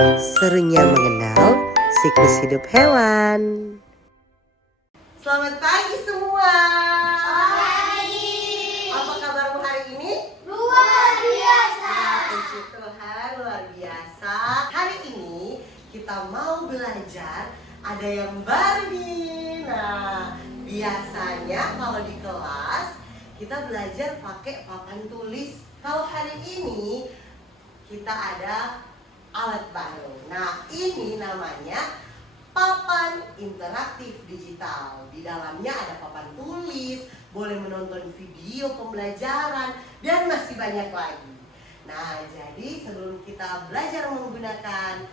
Serunya mengenal siklus hidup hewan. Selamat pagi semua. Pagi. Apa kabarmu hari ini? Luar biasa. Puji Tuhan, luar biasa. Hari ini kita mau belajar ada yang baru nih. Nah, biasanya kalau di kelas kita belajar pakai papan tulis. Kalau hari ini kita ada alat baru. Nah, ini namanya papan interaktif digital. Di dalamnya ada papan tulis, boleh menonton video pembelajaran, dan masih banyak lagi. Nah, jadi sebelum kita belajar menggunakan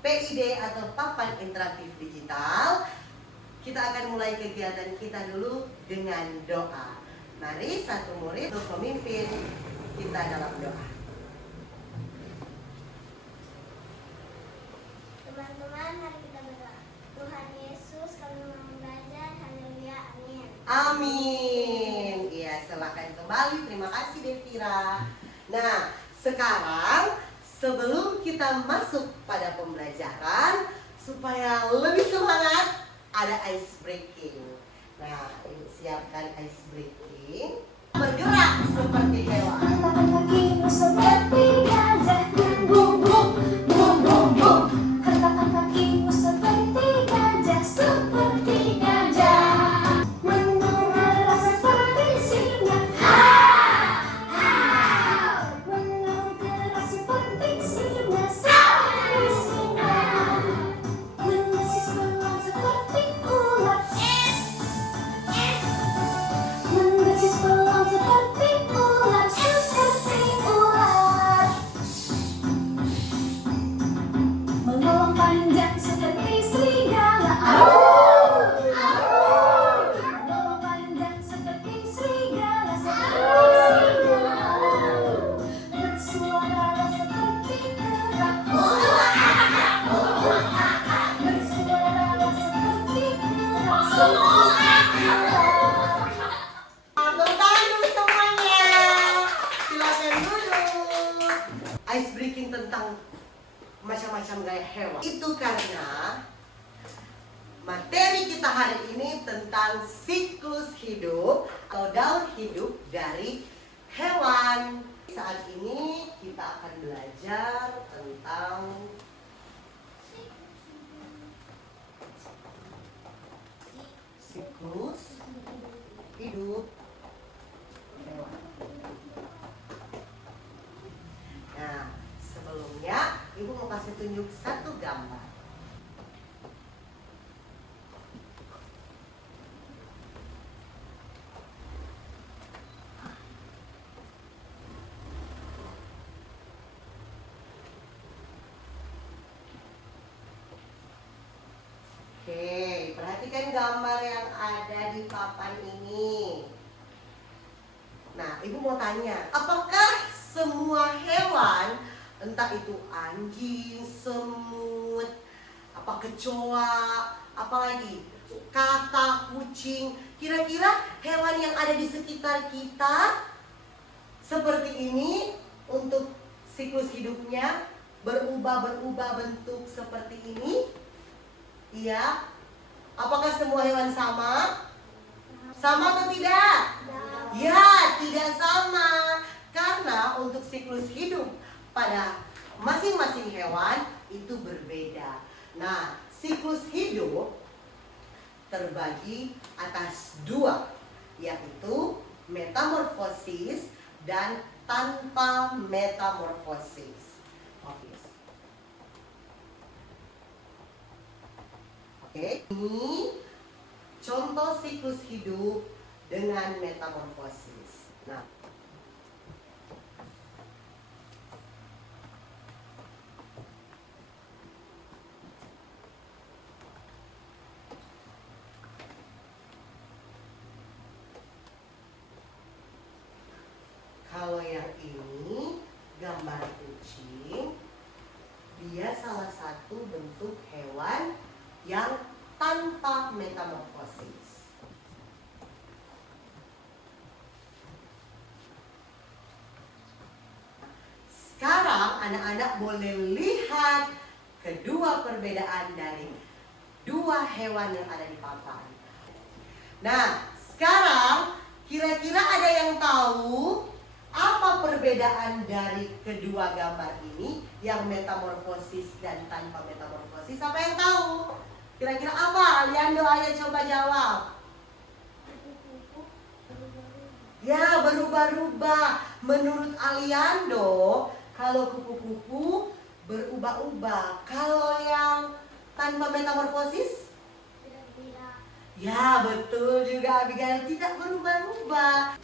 PID atau papan interaktif digital, kita akan mulai kegiatan kita dulu dengan doa. Mari satu murid untuk memimpin kita dalam doa. Teman-teman, mari kita berdoa. Tuhan Yesus, kami mau belajar. Haleluya, amin. Amin. Iya, silakan kembali. Terima kasih Devira. Nah, sekarang sebelum kita masuk pada pembelajaran, supaya lebih semangat, ada ice breaking. Nah, ibu siapkan ice breaking. Bergerak seperti hewan. Kakimu seperti gajah, bum bum bum bum bum. Hentakan kakimu seperti gajah, seperti gajah. Mendengar seperti singa, menurut keras seperti singa, seperti singa. Mendesis pelan seperti ular, mendesis pelan seperti ular, seperti ular. Melolong panjang seperti serigala, melolong panjang seperti serigala, seperti serigala. Bersuara seperti kera, bersuara seperti kera, seperti kera. Tepuk tangan dulu semuanya. Silakan duduk. Ice breaking tentang macam-macam gaya hewan. Itu karena materi kita hari ini tentang siklus hidup atau daur hidup dari hewan. Saat ini kita akan belajar tentang siklus hidup hewan. Nah, sebelumnya Ibu mau kasih tunjuk satu gambar. Oke, perhatikan gambar yang ada di papan ini. Nah, Ibu mau tanya, apakah semua hewan, entah itu anjing, semut, kecoa, apalagi katak, kucing, kira-kira hewan yang ada di sekitar kita seperti ini untuk siklus hidupnya berubah bentuk seperti ini? Iya. Apakah semua hewan sama? Sama atau tidak? Ya, tidak sama. Karena untuk siklus hidup pada masing-masing hewan itu berbeda. Nah, siklus hidup terbagi atas dua, yaitu metamorfosis dan tanpa metamorfosis. Oke, ini contoh siklus hidup dengan metamorfosis. Nah, kalau yang ini gambar kucing, dia salah satu bentuk hewan yang tanpa metamorfosis. Sekarang anak-anak boleh lihat kedua perbedaan dari dua hewan yang ada di papan. Nah, sekarang kira-kira ada yang tahu apa perbedaan dari kedua gambar ini, yang metamorfosis dan tanpa metamorfosis? Siapa yang tahu? Kira-kira apa? Aliando, ayo coba jawab. Ya, berubah-ubah. Menurut Aliando, kalau kupu-kupu berubah-ubah. Kalau yang tanpa metamorfosis? Tidak. Ya, betul juga Abigail, tidak berubah-ubah.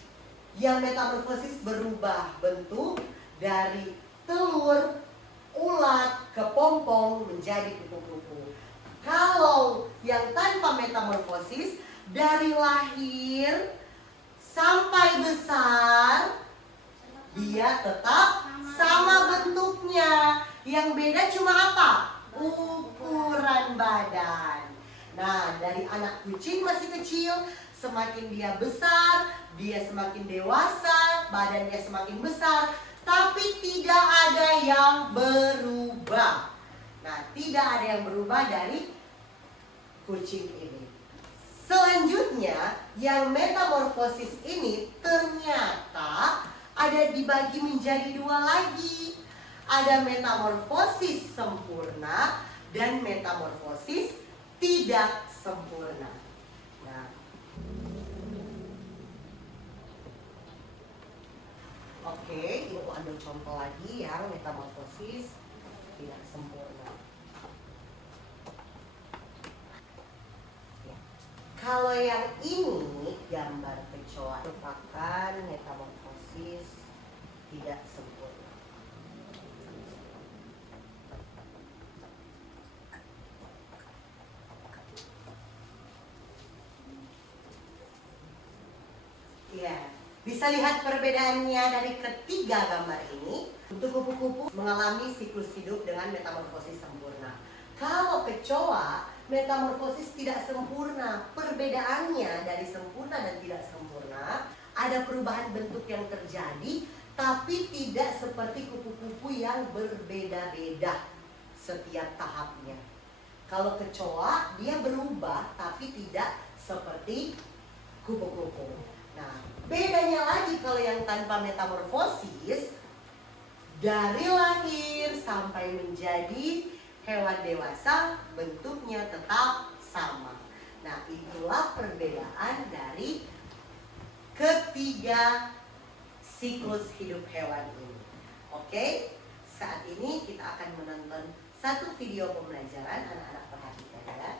Yang metamorfosis berubah bentuk dari telur, ulat, kepompong menjadi kupu-kupu. Kalau yang tanpa metamorfosis, dari lahir sampai besar dia tetap sama bentuknya. Yang beda cuma apa? Ukuran badan. Nah, dari anak kucing masih kecil, semakin dia besar, dia semakin dewasa, badannya semakin besar, tapi tidak ada yang berubah. Nah, tidak ada yang berubah dari kucing ini. Selanjutnya, yang metamorfosis ini ternyata ada dibagi menjadi dua lagi. Ada metamorfosis sempurna dan metamorfosis tidak sempurna. Nah, oke, Ibu ambil contoh lagi yang metamorfosis tidak sempurna. Ya. Kalau yang ini gambar kecoa merupakan metamorfosis tidak sempurna. Ya, bisa lihat perbedaannya dari ketiga gambar ini. Untuk kupu-kupu mengalami siklus hidup dengan metamorfosis sempurna. Kalau kecoa, metamorfosis tidak sempurna. Perbedaannya dari sempurna dan tidak sempurna, ada perubahan bentuk yang terjadi, tapi tidak seperti kupu-kupu yang berbeda-beda setiap tahapnya. Kalau kecoa, dia berubah, tapi tidak seperti kupu-kupu. Nah, bedanya lagi kalau yang tanpa metamorfosis, dari lahir sampai menjadi hewan dewasa, bentuknya tetap sama. Nah, itulah perbedaan dari ketiga siklus hidup hewan ini. Oke, saat ini kita akan menonton satu video pembelajaran. Anak-anak perhatikan ya.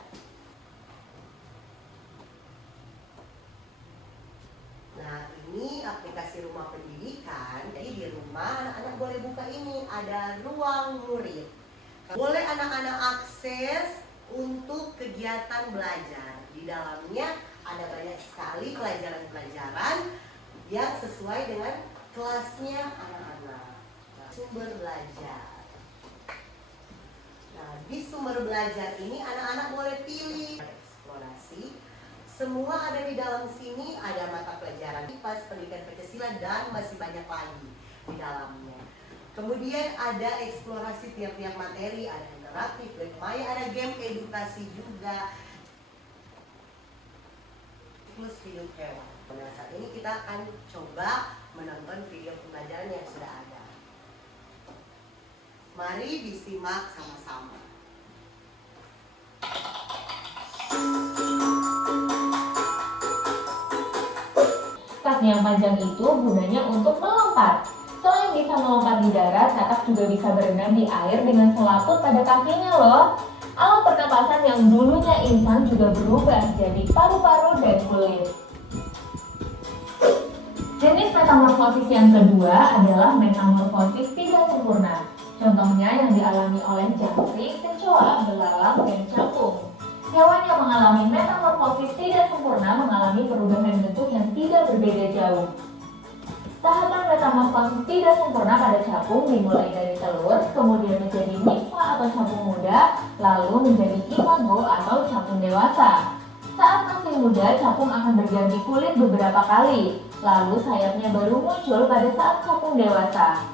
Nah, ini aplikasi rumah pendidikan. Jadi di rumah anak-anak boleh buka ini, ada ruang murid. Boleh anak-anak akses untuk kegiatan belajar. Di dalamnya ada banyak sekali pelajaran-pelajaran yang sesuai dengan kelasnya anak-anak. Nah, sumber belajar. Nah, di sumber belajar ini anak-anak boleh pilih eksplorasi. Semua ada di dalam sini, ada mata pelajaran IPA, pendidikan Pancasila, dan masih banyak lagi di dalamnya. Kemudian ada eksplorasi tiap-tiap materi, ada interaktif, maya, ada game edukasi juga. Siklus hidup hewan. Nah, saat ini kita akan coba menonton video pembelajaran yang sudah ada. Mari disimak sama-sama. Yang panjang itu gunanya untuk melompat. Selain bisa melompat di darat, katak juga bisa berenang di air dengan selaput pada kakinya loh. Alat pernapasan yang dulunya insang juga berubah jadi paru-paru dan kulit. Jenis metamorfosis yang kedua adalah metamorfosis tidak sempurna. Contohnya yang dialami oleh jangkrik, kecoa, belalang, dan capung. Hewan yang mengalami metamorfosis tidak sempurna mengalami perubahan bentuk yang tidak berbeda jauh. Tahapan metamorfosis tidak sempurna pada capung dimulai dari telur, kemudian menjadi nimfa atau capung muda, lalu menjadi imago atau capung dewasa. Saat masih muda, capung akan berganti kulit beberapa kali, lalu sayapnya baru muncul pada saat capung dewasa.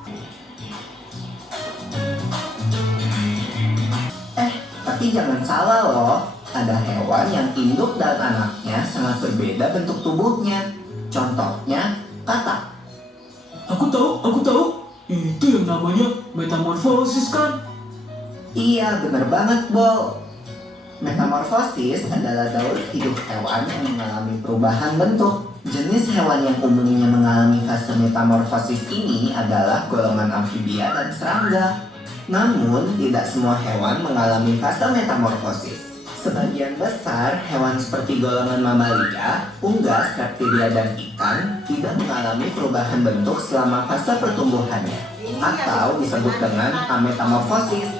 Tapi jangan salah loh, ada hewan yang induk dan anaknya sangat berbeda bentuk tubuhnya. Contohnya, katak. Aku tahu. Itu yang namanya metamorfosis kan? Iya, bener banget, Bo. Metamorfosis adalah daur hidup hewan yang mengalami perubahan bentuk. Jenis hewan yang umumnya mengalami fase metamorfosis ini adalah golongan amfibia dan serangga. Namun, tidak semua hewan mengalami fase metamorfosis. Sebagian besar hewan seperti golongan mamalia, unggas, reptilia, dan ikan tidak mengalami perubahan bentuk selama fase pertumbuhannya, atau disebut dengan ametamorfosis.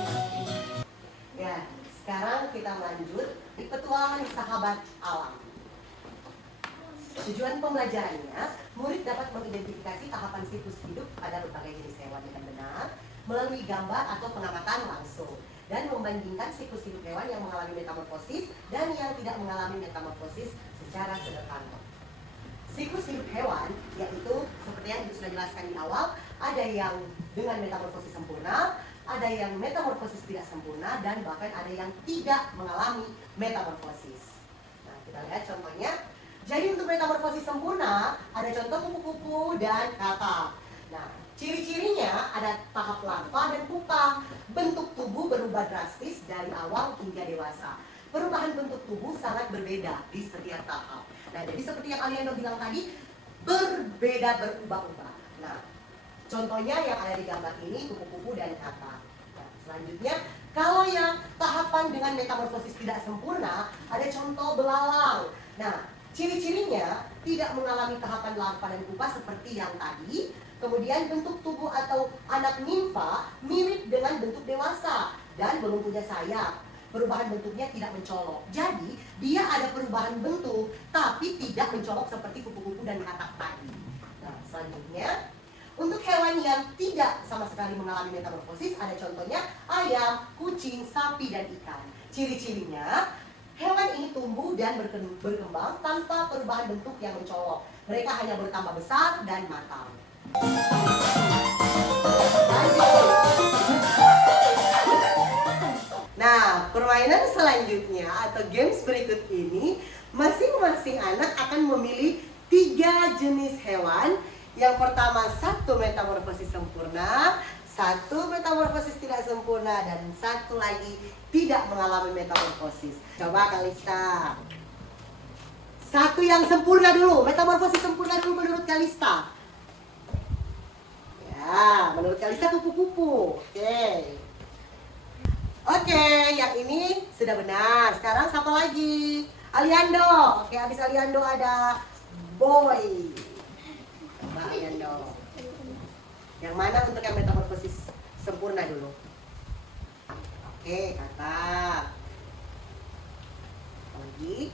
Ya, sekarang kita lanjut di petualangan sahabat alam. Tujuan pembelajarannya, murid dapat mengidentifikasi tahapan siklus hidup pada berbagai jenis hewan dengan benar melalui gambar atau pengamatan langsung, dan membandingkan siklus hidup hewan yang mengalami metamorfosis dan yang tidak mengalami metamorfosis secara sederhana. Siklus hidup hewan yaitu seperti yang sudah jelaskan di awal, ada yang dengan metamorfosis sempurna, ada yang metamorfosis tidak sempurna, dan bahkan ada yang tidak mengalami metamorfosis. Nah, kita lihat contohnya. Jadi untuk metamorfosis sempurna ada contoh kupu-kupu dan katak. Nah, ciri-cirinya ada tahap larva dan pupa. Bentuk tubuh berubah drastis dari awal hingga dewasa. Perubahan bentuk tubuh sangat berbeda di setiap tahap. Nah, jadi seperti yang Aliando bilang tadi, berbeda berubah-ubah. Nah, contohnya yang ada di gambar ini kupu-kupu dan katak. Nah, selanjutnya, kalau yang tahapan dengan metamorfosis tidak sempurna, ada contoh belalang. Nah, ciri-cirinya tidak mengalami tahapan larva dan pupa seperti yang tadi. Kemudian bentuk tubuh atau anak nimfa mirip dengan bentuk dewasa dan belum punya sayap. Perubahan bentuknya tidak mencolok. Jadi dia ada perubahan bentuk tapi tidak mencolok seperti kupu-kupu dan katak tadi. Nah, selanjutnya untuk hewan yang tidak sama sekali mengalami metamorfosis ada contohnya ayam, kucing, sapi, dan ikan. Ciri-cirinya hewan ini tumbuh dan berkembang tanpa perubahan bentuk yang mencolok. Mereka hanya bertambah besar dan matang. Nah, permainan selanjutnya atau games berikut ini, masing-masing anak akan memilih 3 jenis hewan. Yang pertama, 1 metamorfosis sempurna, 1 metamorfosis tidak sempurna, dan 1 lagi tidak mengalami metamorfosis. Coba Kalista. 1 yang sempurna dulu, metamorfosis sempurna dulu menurut Kalista. Ya, menurut Kalista kupu-kupu. Oke, yang ini sudah benar. Sekarang siapa lagi? Aliando. Oke, habis Aliando ada Boy. Coba Aliando. Yang mana untuk yang metamorfosis sempurna dulu? Oke, kakak. Lagi.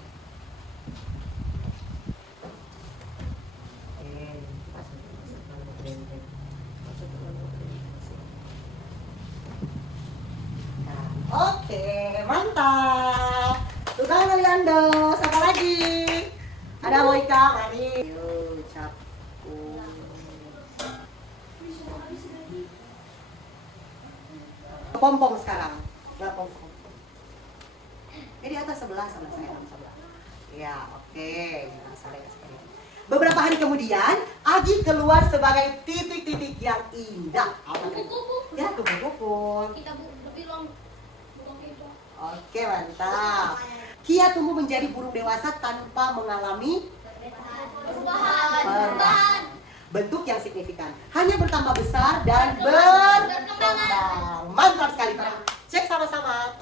Oke, mantap. Tukang Aliando, siapa lagi? Ada Moika, mari. Yuk, capung. Pompong sekarang. Nah, pompong. Di atas sebelah sama saya, sebelah. Ya, oke. Beberapa hari kemudian, Agi keluar sebagai titik-titik yang indah. Kupu-kupu. Ya, kupu-kupu. Kita lebih long. Bukan itu. Oke, mantap. Kia tumbuh menjadi burung dewasa tanpa mengalami Perubahan. bentuk yang signifikan. Hanya bertambah besar dan berkembang. Mantap sekali, teman. Cek sama-sama.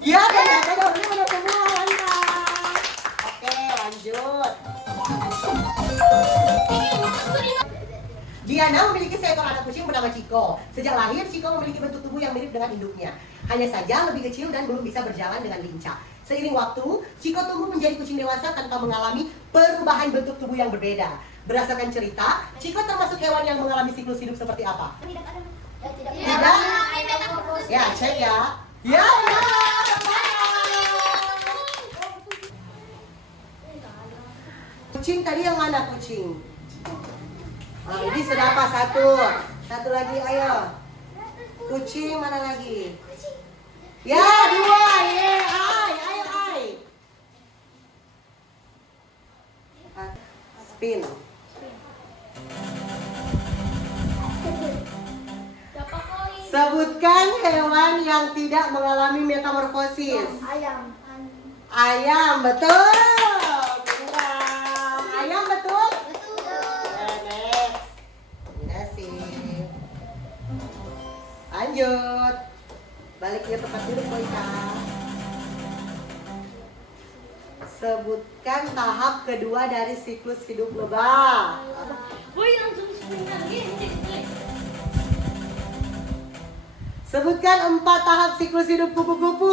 Ya, benar semua. Mantap. Oke, lanjut. Diana memiliki seekor anak kucing bernama Ciko. Sejak lahir, Ciko memiliki bentuk tubuh yang mirip dengan induknya. Hanya saja lebih kecil dan belum bisa berjalan dengan lincah. Seiring waktu, Ciko tumbuh menjadi kucing dewasa tanpa mengalami perubahan bentuk tubuh yang berbeda. Berdasarkan cerita, Ciko termasuk hewan yang mengalami siklus hidup seperti apa? Tidak ada. Tidak? Ya, cek ya. Ya, benar. Kucing tadi yang mana kucing? Nah, ini sudah apa? Satu lagi, ayo. Kucing mana lagi? Ya, 2, ya. Spin. Berapa kali? Sebutkan hewan yang tidak mengalami metamorfosis. Ayam. Ayam, betul. Benar. Ayam betul? Next. Kasih. Lanjut. Balik ke tempat duduk, Boyka. Sebutkan tahap kedua dari siklus hidup lebah. Woi, langsung spin lagi. Sebutkan 4 tahap siklus hidup kupu-kupu.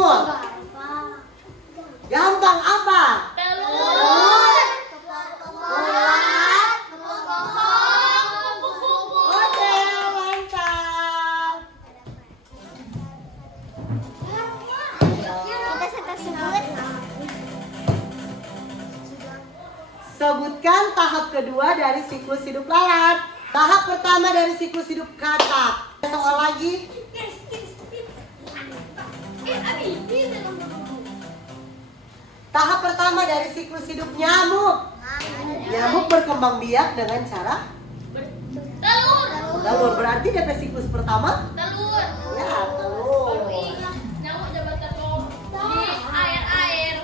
Gampang apa? Telur. Ulat. Oke, mantap. Kita sebut. Sebutkan tahap kedua dari siklus hidup lalat. Tahap pertama dari siklus hidup katak. Soal lagi. Tahap pertama dari siklus hidup nyamuk. Nyamuk berkembang biak dengan cara Telur. telur. Berarti DP siklus pertama? Telur. Ya, telur. Nyamuk dapat telur di air.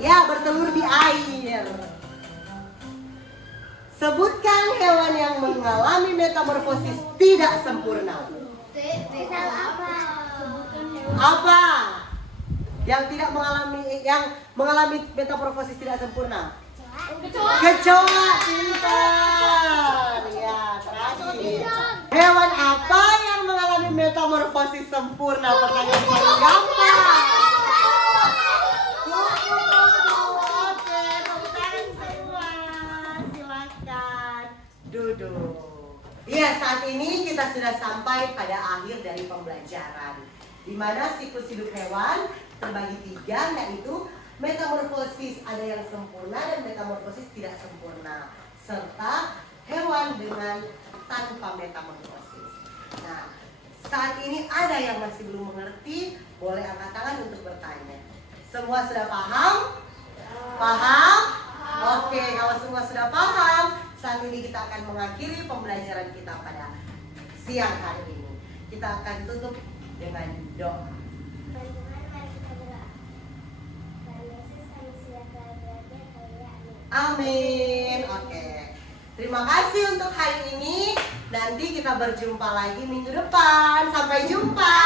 Ya, bertelur di air. Sebutkan hewan yang mengalami metamorfosis tidak sempurna. Sel apa? Apa? Yang mengalami metamorfosis tidak sempurna. Kecoa, pintar. Ya, terakhir. Hewan apa yang mengalami metamorfosis sempurna? Pertanyaan paling gampang. Oke, tepuk tangan semua. Silakan duduk. Iya, saat ini kita sudah sampai pada akhir dari pembelajaran, di mana siklus hidup hewan terbagi 3, yaitu metamorfosis, ada yang sempurna dan metamorfosis tidak sempurna, serta hewan dengan tanpa metamorfosis. Nah, saat ini ada yang masih belum mengerti, boleh angkat tangan untuk bertanya. Semua sudah paham? Paham? Oke, kalau semua sudah paham, saat ini kita akan mengakhiri pembelajaran kita pada siang hari ini. Kita akan tutup dengan doa. Amin. Oke. Terima kasih untuk hari ini. Nanti kita berjumpa lagi minggu depan. Sampai jumpa.